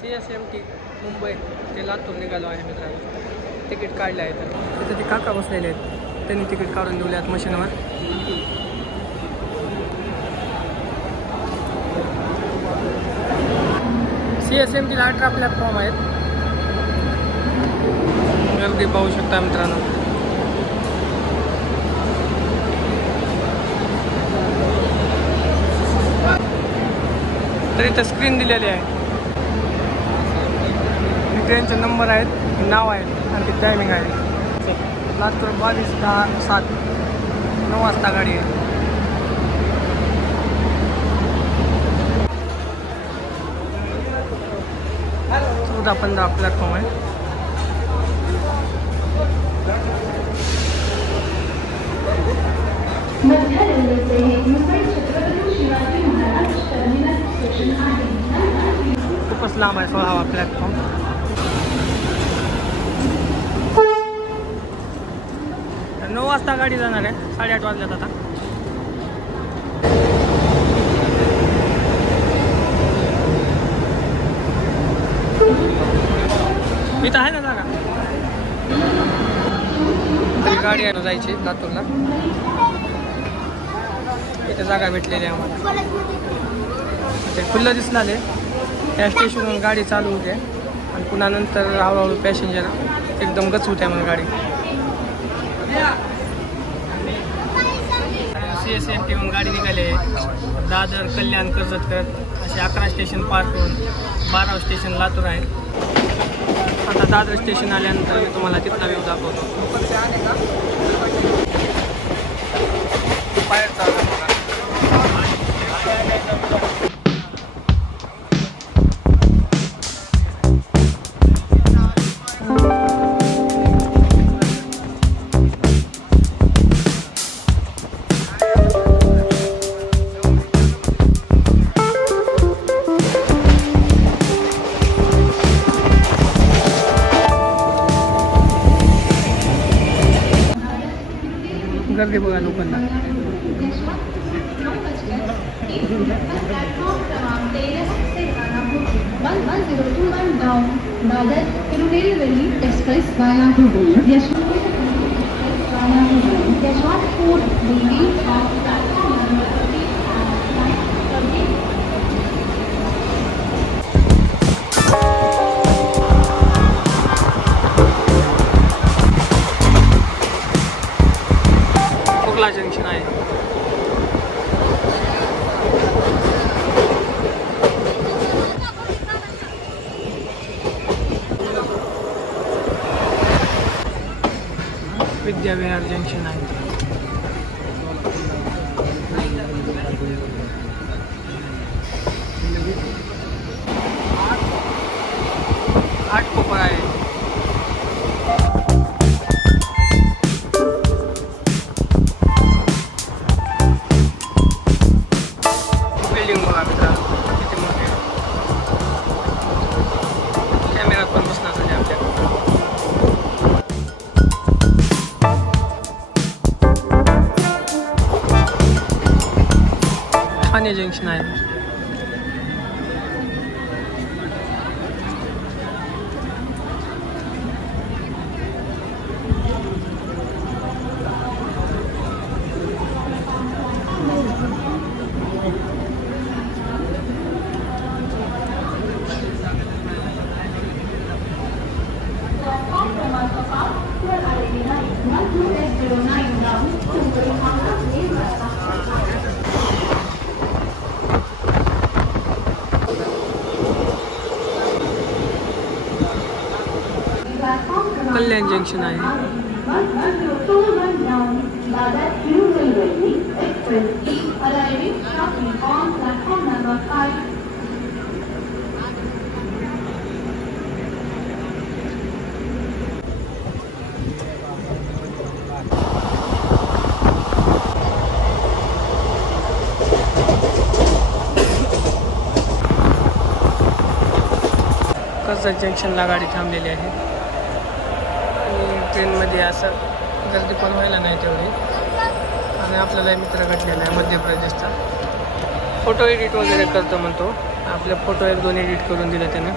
CSMT मुंबई ते लातूर निघालो आहे मित्रांनो. तिकीट काढलं आहे तर तिथे ते काका बसलेले आहेत, त्यांनी तिकीट काढून दिले आहेत मशीनवर. CSMTला 18 प्लॅटफॉर्म आहेत. गर्दी पाहू शकता मित्रांनो. तर इथं स्क्रीन दिलेली आहे, ट्रेनचे नंबर आहेत, नाव आहे आणि ती टायमिंग आहे. लातूर 22:10:07 9 वाजता गाडी आहे. चौदा 15 प्लॅटफॉर्म आहे. मध्य रेल्वेचे हे मुंबई छत्रपती शिवाजी महाराज टर्मिनल स्टेशन आहे. खूपच लांब आहे 16वा प्लॅटफॉर्म. तर 9 वाजता गाडी जाणार आहे, 8:30 वाजल्यात आता. इथं आहे ना जागा, गाडी आहे ना जायची लातूरला. इथे जागा भेटलेली आहे आम्हाला. ते खुल्लं दिसणारे त्या स्टेशनवरून गाडी चालू होते आणि पुन्हा नंतर हळूहळू पॅसेंजर एकदम गच होते म्हणून गाडी. CSMTहून गाडी निघाली आहे. दादर, कल्याण, कर्जत करत असे 11 स्टेशन पार करून 12 स्टेशन लातूर आहे. आता दादर स्टेशन आल्यानंतर मी तुम्हाला तिथला व्ह्यू दाखवतो. बाहेरचा गर्दी बघा लोकांना. जंक्शन आहे. विद्याविहार जंक्शन आहे. आठकोपर आहे. ठाणे जंक्शन आहे. कल्याण जंक्शन आहे. कर्जत जंक्शनला गाडी थांबलेली आहे. ट्रेनमध्ये असं गर्दी पण व्हायला नाही तेवढी. आणि आपल्याला मित्र भेटलेला आहे मध्य प्रदेशचा. फोटो एडिट वगैरे करतो म्हणतो. आपले फोटो 1-2 एडिट करून दिले त्यानं.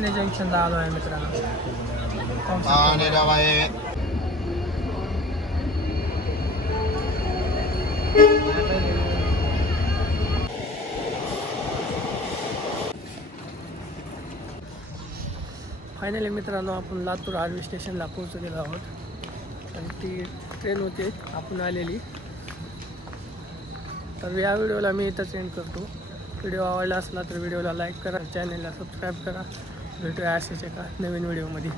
पुणे जंक्शनला आलो आहे मित्रांनो. फायनली मित्रांनो आपण लातूर रेल्वे स्टेशनला पोहोचलेलो आहोत आणि ती ट्रेन होती आपण आलेली. तर या व्हिडिओला मी इथंच एंड करतो. व्हिडिओ आवडला असला तर व्हिडिओला लाईक करा, चॅनलला सबस्क्राईब करा. भेटूया असेच एका नवीन व्हिडिओमध्ये.